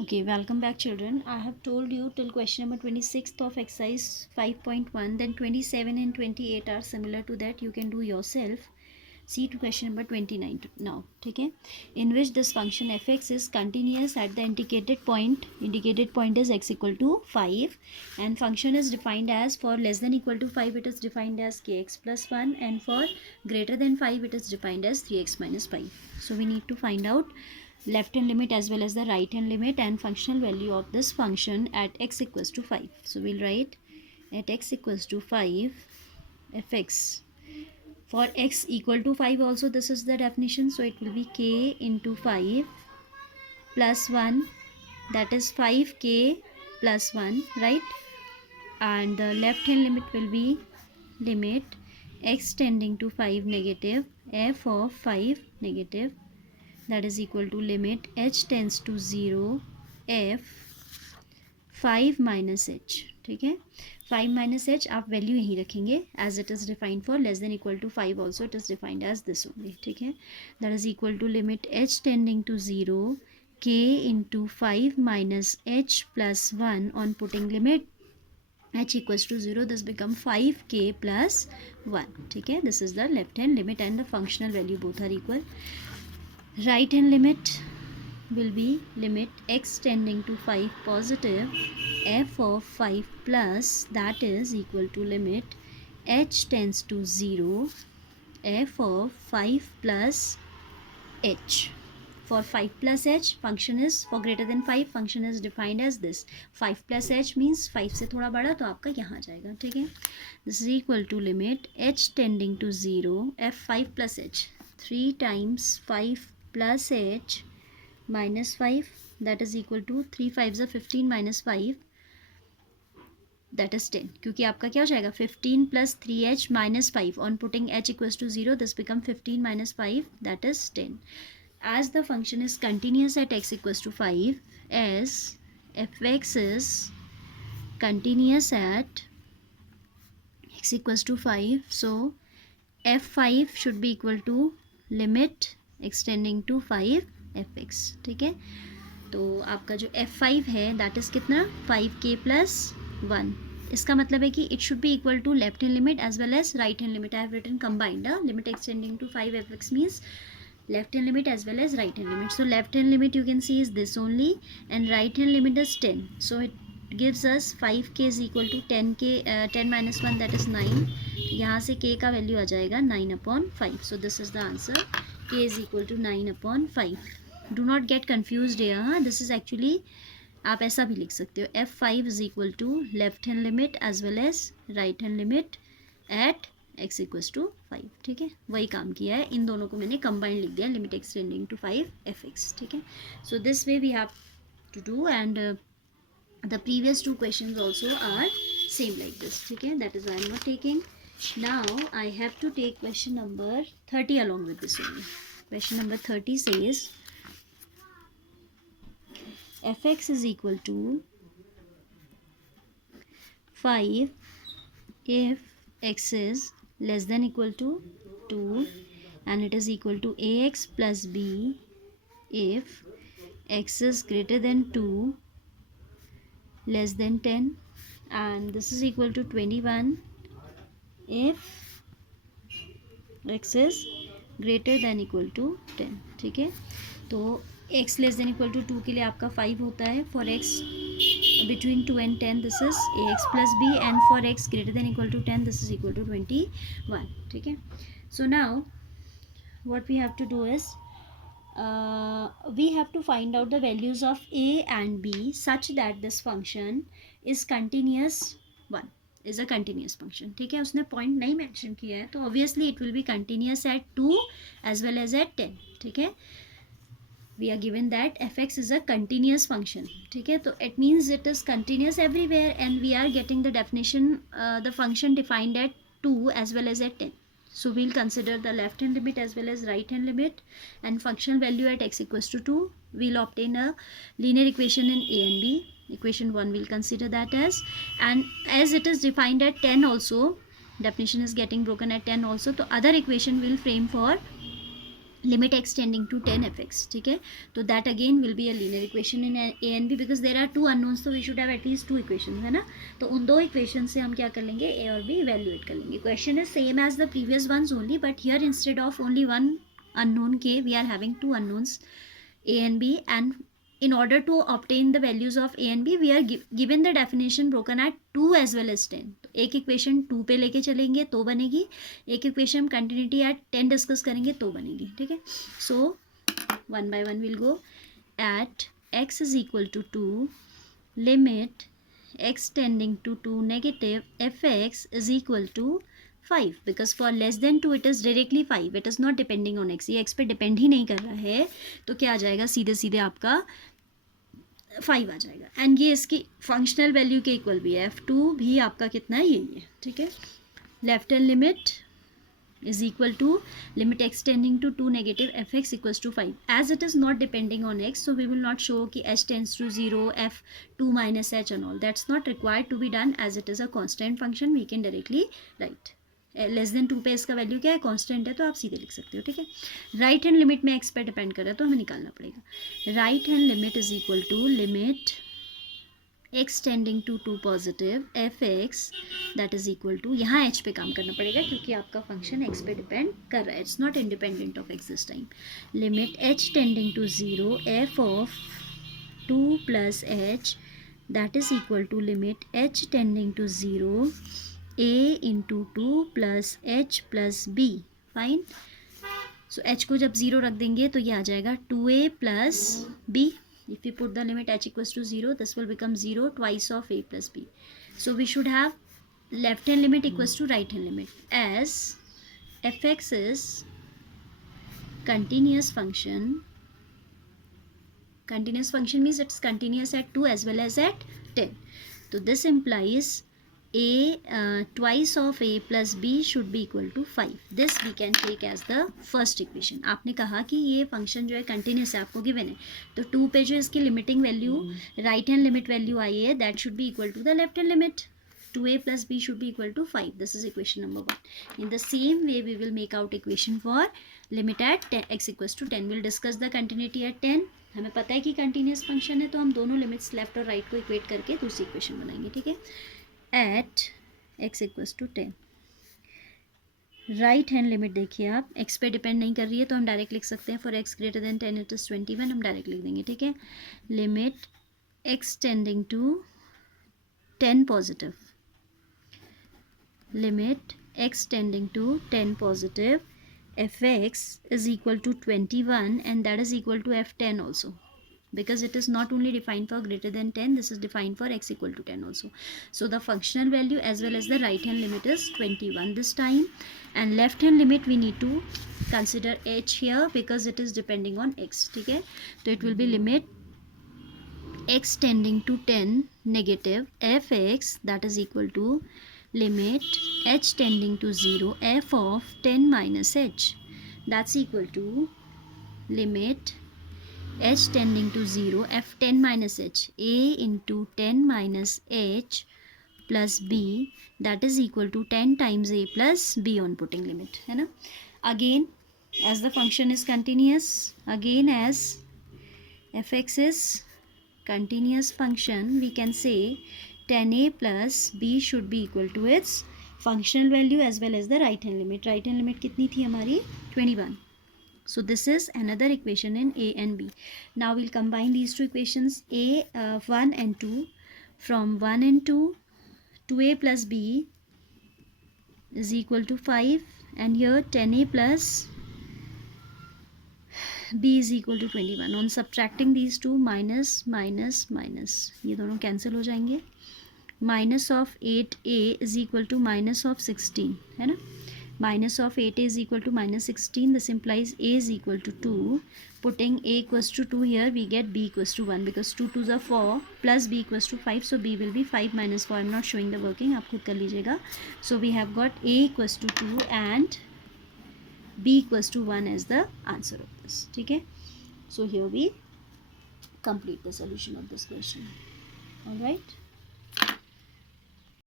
Okay, welcome back children. I have told you till question number 26th of exercise 5.1, then 27 and 28 are similar to that. You can do yourself. See to question number 29 now. Okay, in which this function fx is continuous at the indicated point. Indicated point is x equal to 5 and function is defined as for less than equal to 5 it is defined as kx plus 1 and for greater than 5 it is defined as 3x minus 5. So we need to find out left hand limit as well as the right hand limit and functional value of this function at x equals to 5. So we'll write at x equals to 5 fx. For x equal to 5 also this is the definition, so it will be k into 5 plus 1, that is 5k plus 1, right? And the left hand limit will be limit x tending to 5 negative f of 5 negative, that is equal to limit h tends to 0 f 5 minus h. ठीक है, 5 minus h आप value यहीं रखेंगे as it is defined for less than equal to 5 also it is defined as this only. ठीक है, that is equal to limit h tending to 0 k into 5 minus h plus 1 on putting limit h equals to 0 this become 5k plus 1. ठीक है, this is the left hand limit and the functional value both are equal. Right hand limit will be limit x tending to 5 positive f of 5 plus, that is equal to limit h tends to 0 f of 5 plus h. For 5 plus h function is for greater than 5 function is defined as this. 5 plus h means 5 से थोड़ा बड़ा तो आपका यहाँ जाएगा. ठीक है, this is equal to limit h tending to 0 f 5 plus h 3 times 5 plus h minus 5, that is equal to 3 5s are 15 minus 5, that is 10. क्योंकि आपका क्या हो जाएगा 15 plus 3h minus 5 on putting h equals to 0 this become 15 minus 5, that is 10. As the function is continuous at x equals to 5, as fx is continuous at x equals to 5, so f5 should be equal to limit extending to 5 fx. ठीक है, तो आपका जो f5 है that is कितना 5k plus 1. इसका मतलब है कि it should be equal to left hand limit as well as right hand limit. I have written combined limit extending to 5 fx means left hand limit as well as right hand limit. So left hand limit you can see is this only and right hand limit is 10. So it gives us 5k is equal to 10k 10 minus 1 that is 9. यहाँ से k का value आ जाएगा 9/5. So this is the answer, k is equal to 9/5. Do not get confused here. This is actually आप ऐसा भी लिख सकते हो f5 is equal to left hand limit as well as right hand limit at x equals to 5. ठीक है, वही काम किया है, इन दोनों को मैंने कंबाइन लिख दिया लिमिट एक्सटेंडिंग टू 5 fx. ठीक है, so this way we have to do and the previous 2 questions also are same like this. ठीक है, that is I am not taking. Now I have to take question number 30 along with this only. Question number 30 says fx is equal to 5 if x is less than equal to 2 and it is equal to ax plus b if x is greater than 2 less than 10 and this is equal to 21 if x is greater than equal to 10. ठीक है, तो x less than equal to 2 के लिए आपका 5 होता है. For x between 2 and 10 this is ax plus b and for x greater than equal to 10 this is equal to 21. ठीक है, so now what we have to do is we have to find out the values of a and b such that this function is continuous. 1 is a continuous function. ठीक है, उसने point नहीं mention किया है तो obviously it will be continuous at 2 as well as at 10. ठीक है, we are given that fx is a continuous function. ठीक है, तो it means it is continuous everywhere and we are getting the definition the function defined at 2 as well as at 10. So we'll consider the left hand limit as well as right hand limit and functional value at x equals to 2. We'll obtain a linear equation in a and b. Equation 1 we'll consider that as, and as it is defined at 10 also, definition is getting broken at 10 also, so other equation will frame for limit x tending to 10 fx, ठीक है. तो that again will be a linear equation in a and b because there are two unknowns, so we should have at least two equations, है ना. तो उन दो equation से हम क्या कर लेंगे, a और b इवेल्युएट कर लेंगे. Question is same as the previous ones only, but here instead of only one unknown k we are having two unknowns a and b, and in order to obtain the values of a and b we are given the definition broken at 2 as well as 10. तो एक equation 2 पे लेके चलेंगे तो बनेगी, एक equation हम continuity at 10 discuss करेंगे तो बनेगी, ठीक है. So one by one will go. At x is equal to 2 limit x tending to 2 negative fx is equal to 5 because for less than 2 it is directly 5, it is not depending on x. ये x पे depend ही नहीं कर रहा है, तो क्या आ जाएगा, सीधे सीधे आपका 5 आ जाएगा. एंड ये इसकी फंक्शनल वैल्यू के इक्वल भी है, f2 भी आपका कितना है, यही है, ठीक है. Left hand limit is equal to limit x tending to 2 negative fx equals to 5. As it is not depending on x, so we will not show कि h tends to 0, f2 minus h and all. That's not required to be done as it is a constant function. We can directly write. Less than 2 पे इसका value क्या है, constant है, तो आप सीधे लिख सकते हो, ठीक है. राइट हैंड लिमिट में एक्स पे डिपेंड कर रहा है तो हमें निकालना पड़ेगा. Right hand limit is equal to limit x tending to 2 positive f x that is equal to, यहाँ एच पे काम करना पड़ेगा क्योंकि आपका फंक्शन एक्स पे डिपेंड कर रहा है, it's not independent of x this time. Limit h tending to 0 f of 2 plus h that is equal to limit h tending to 0 a into 2 plus h plus b. Fine. So h को जब 0 रख देंगे तो ये आ जाएगा 2a plus b. If you put the limit h equals to 0 this will become 0 twice of a plus b. So we should have left hand limit equals to right hand limit as fx is continuous function. Continuous function means it's continuous at 2 as well as at 10. So this implies a twice of a plus b should be equal to 5. This we can take as the first equation. आपने कहा कि ये function जो है continuous है, आपको given है, तो 2 पे जो इसकी limiting value right hand limit value आई है that should be equal to the left hand limit. 2a plus b should be equal to 5. This is equation number 1. In the same way we will make out equation for limit at 10, x equals to 10. We'll discuss the continuity at 10. हमें पता है कि continuous function है तो हम दोनों limits left और right को इक्वेट करके दूसरी इक्वेशन बनाएंगे, ठीक है. At x equals to 10. Right hand limit देखिए आप, x पे डिपेंड नहीं कर रही है तो हम डायरेक्ट लिख सकते हैं. For x greater than 10 it is 21, हम डायरेक्ट लिख देंगे, ठीक है. Limit x tending to 10 positive, limit x tending to 10 positive fx is equal to 21 and that is equal to f10 also, because it is not only defined for greater than 10, this is defined for x equal to 10 also. So the functional value as well as the right hand limit is 21 this time, and left hand limit we need to consider h here because it is depending on x, ठीक है. तो it will be limit x tending to 10 negative fx that is equal to limit h tending to 0 f of 10 minus h that's equal to limit h tending to 0 f 10 minus h a into 10 minus h plus b that is equal to 10 times a plus b on putting limit, है ना. Again as the function is continuous, again as fx is continuous function, we can say 10a plus b should be equal to its functional value as well as the right hand limit. Right hand limit कितनी थी हमारी, 21. So this is another equation in a and b. Now we'll combine these two equations, a 1 and 2. From 1 and 2, 2a plus b is equal to 5, and here 10a plus b is equal to 21. On subtracting these two, minus minus minus, ये दोनों cancel हो जाएंगे. Minus of 8a is equal to minus of 16, है ना. Minus of 8a is equal to minus 16. This implies a is equal to 2. Putting a equals to 2 here, we get b equals to 1 because 2 2s are 4 plus b equals to 5. So b will be 5 minus 4. I'm not showing the working, आप खुद कर लीजिएगा. So we have got a equals to 2 and b equals to 1 as the answer of this, ठीक है. So here we complete the solution of this question. All right.